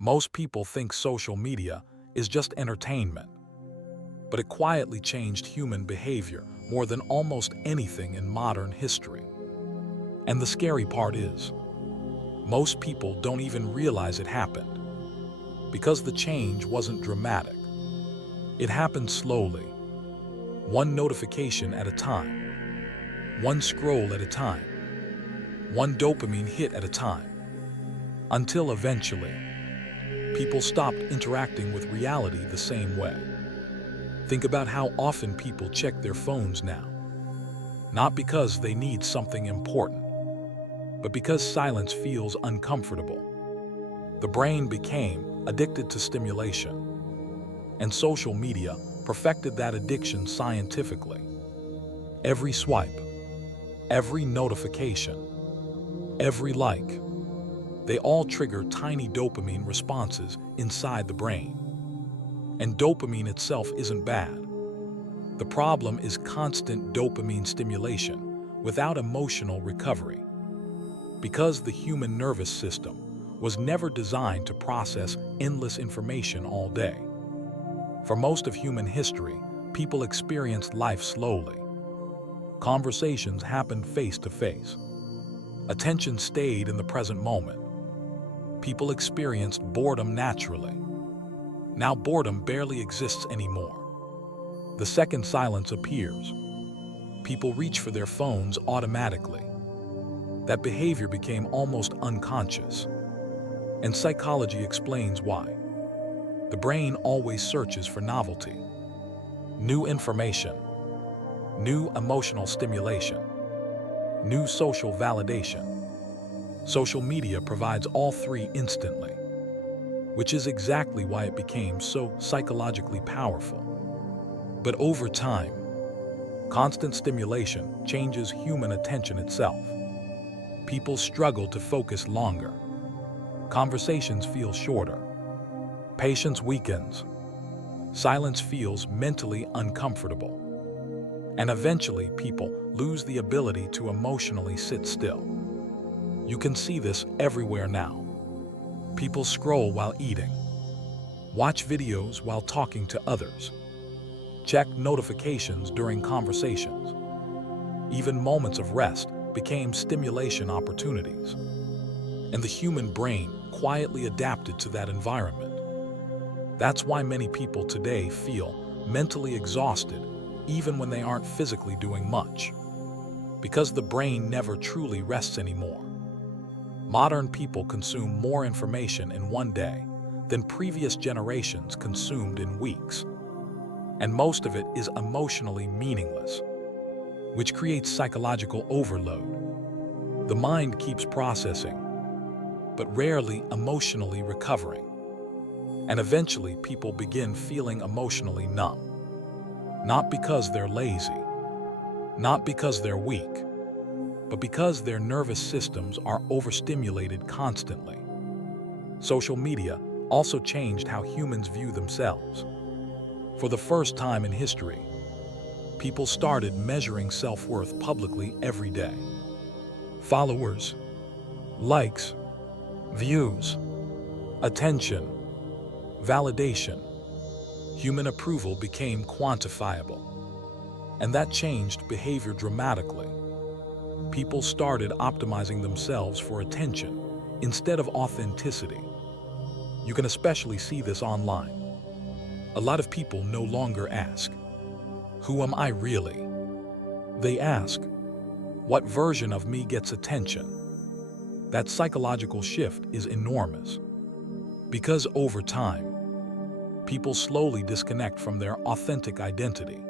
Most people think social media is just entertainment, but it quietly changed human behavior more than almost anything in modern history. And the scary part is, most people don't even realize it happened, because the change wasn't dramatic. It happened slowly, one notification at a time, one scroll at a time, one dopamine hit at a time, until eventually, people stopped interacting with reality the same way. Think about how often people check their phones now, not because they need something important, but because silence feels uncomfortable. The brain became addicted to stimulation, and social media perfected that addiction scientifically. Every swipe, every notification, every like, they all trigger tiny dopamine responses inside the brain. And dopamine itself isn't bad. The problem is constant dopamine stimulation without emotional recovery. Because the human nervous system was never designed to process endless information all day. For most of human history, people experienced life slowly. Conversations happened face to face. Attention stayed in the present moment. People experienced boredom naturally. Now boredom barely exists anymore. The second silence appears, people reach for their phones automatically. That behavior became almost unconscious. And psychology explains why. The brain always searches for novelty, new information, new emotional stimulation, new social validation. Social media provides all three instantly, which is exactly why it became so psychologically powerful. But over time, constant stimulation changes human attention itself. People struggle to focus longer. Conversations feel shorter. Patience weakens. Silence feels mentally uncomfortable. And eventually, people lose the ability to emotionally sit still. You can see this everywhere now. People scroll while eating, watch videos while talking to others, check notifications during conversations. Even moments of rest became stimulation opportunities. And the human brain quietly adapted to that environment. That's why many people today feel mentally exhausted even when they aren't physically doing much. Because the brain never truly rests anymore. Modern people consume more information in one day than previous generations consumed in weeks. And most of it is emotionally meaningless, which creates psychological overload. The mind keeps processing, but rarely emotionally recovering. And eventually people begin feeling emotionally numb. Not because they're lazy, not because they're weak, but because their nervous systems are overstimulated constantly. Social media also changed how humans view themselves. For the first time in history, people started measuring self-worth publicly every day. Followers, likes, views, attention, validation, human approval became quantifiable. And that changed behavior dramatically. People started optimizing themselves for attention instead of authenticity. You can especially see this online. A lot of people no longer ask, "Who am I really?" They ask, "What version of me gets attention?" That psychological shift is enormous. Because over time, people slowly disconnect from their authentic identity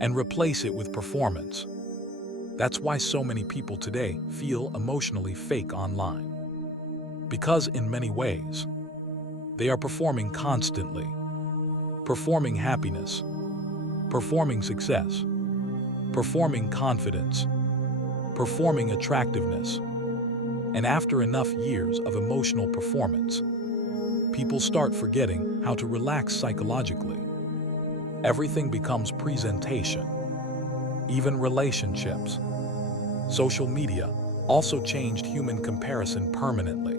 and replace it with performance. That's why so many people today feel emotionally fake online. Because in many ways, they are performing constantly. Performing happiness, performing success, performing confidence, performing attractiveness. And after enough years of emotional performance, people start forgetting how to relax psychologically. Everything becomes presentation, even relationships. Social media also changed human comparison permanently.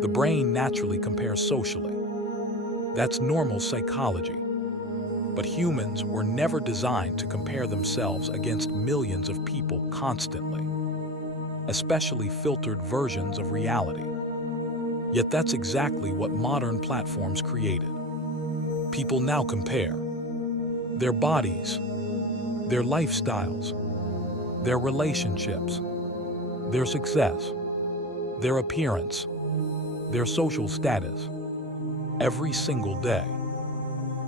The brain naturally compares socially. That's normal psychology. But humans were never designed to compare themselves against millions of people constantly, especially filtered versions of reality. Yet that's exactly what modern platforms created. People now compare their bodies, their lifestyles, their relationships, their success, their appearance, their social status, every single day.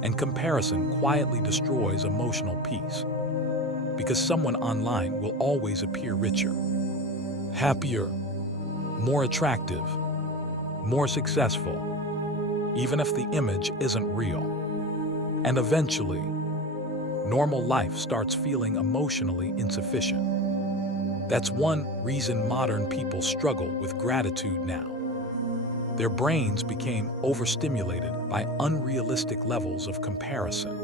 And comparison quietly destroys emotional peace, because someone online will always appear richer, happier, more attractive, more successful, even if the image isn't real. And eventually, normal life starts feeling emotionally insufficient. That's one reason modern people struggle with gratitude now. Their brains became overstimulated by unrealistic levels of comparison.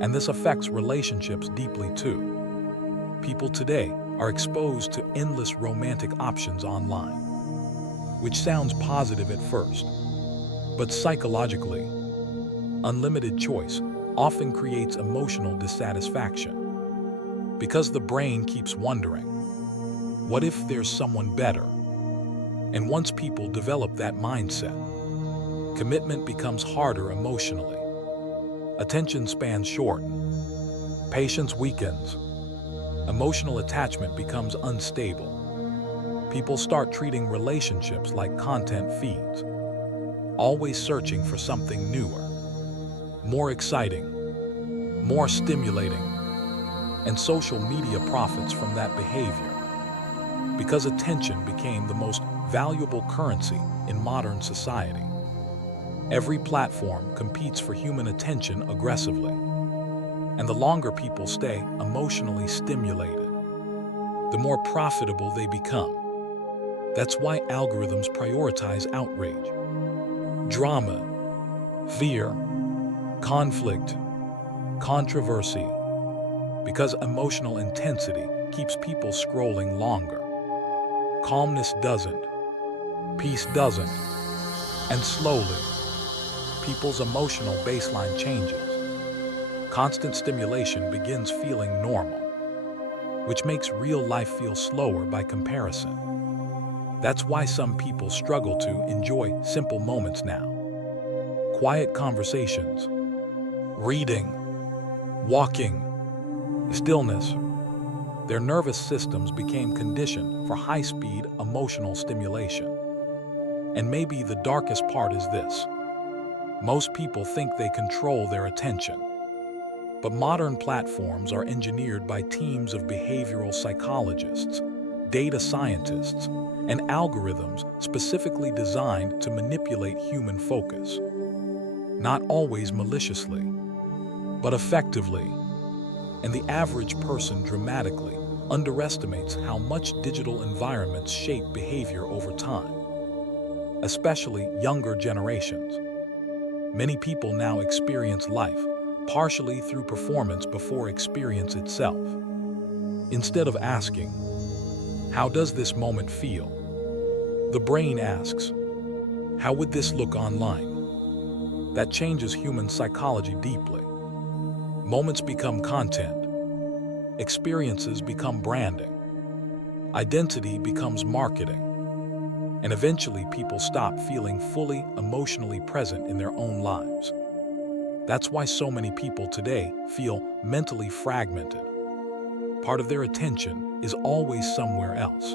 And this affects relationships deeply too. People today are exposed to endless romantic options online, which sounds positive at first, but psychologically, unlimited choice often creates emotional dissatisfaction, because the brain keeps wondering, what if there's someone better? And once people develop that mindset, commitment becomes harder emotionally. Attention spans shorten, patience weakens, emotional attachment becomes unstable. People start treating relationships like content feeds, always searching for something newer, more exciting, more stimulating, and social media profits from that behavior, because attention became the most valuable currency in modern society. Every platform competes for human attention aggressively, and the longer people stay emotionally stimulated, the more profitable they become. That's why algorithms prioritize outrage, drama, fear, conflict, controversy, because emotional intensity keeps people scrolling longer. Calmness doesn't, peace doesn't, and slowly, people's emotional baseline changes. Constant stimulation begins feeling normal, which makes real life feel slower by comparison. That's why some people struggle to enjoy simple moments now. Quiet conversations, reading, walking, stillness. Their nervous systems became conditioned for high-speed emotional stimulation. And maybe the darkest part is this. Most people think they control their attention. But modern platforms are engineered by teams of behavioral psychologists, data scientists, and algorithms specifically designed to manipulate human focus. Not always maliciously, but effectively. And the average person dramatically underestimates how much digital environments shape behavior over time, especially younger generations. Many people now experience life partially through performance before experience itself. Instead of asking, how does this moment feel? The brain asks, how would this look online? That changes human psychology deeply. Moments become content. Experiences become branding. Identity becomes marketing. And eventually people stop feeling fully emotionally present in their own lives. That's why so many people today feel mentally fragmented. Part of their attention is always somewhere else,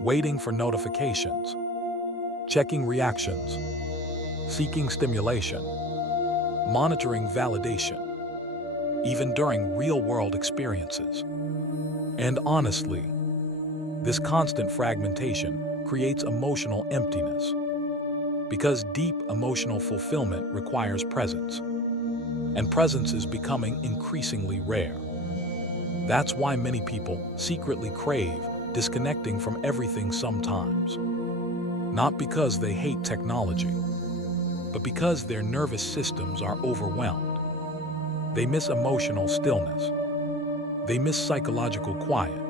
waiting for notifications, checking reactions, seeking stimulation, monitoring validation, even during real-world experiences. And honestly, this constant fragmentation creates emotional emptiness, because deep emotional fulfillment requires presence, and presence is becoming increasingly rare. That's why many people secretly crave disconnecting from everything sometimes. Not because they hate technology, but because their nervous systems are overwhelmed. They miss emotional stillness. They miss psychological quiet.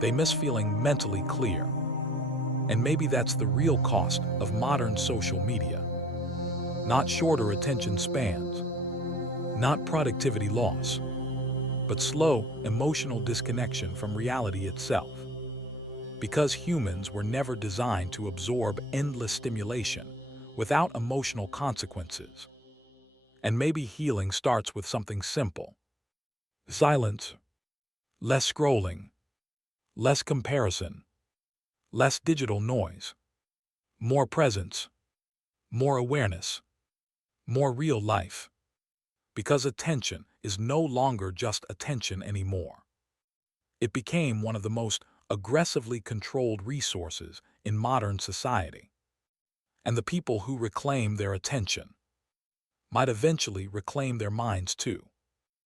They miss feeling mentally clear. And maybe that's the real cost of modern social media. Not shorter attention spans, not productivity loss, but slow, emotional disconnection from reality itself. Because humans were never designed to absorb endless stimulation without emotional consequences. And maybe healing starts with something simple. Silence, less scrolling, less comparison, less digital noise, more presence, more awareness, more real life. Because attention is no longer just attention anymore. It became one of the most aggressively controlled resources in modern society. And the people who reclaim their attention might eventually reclaim their minds too.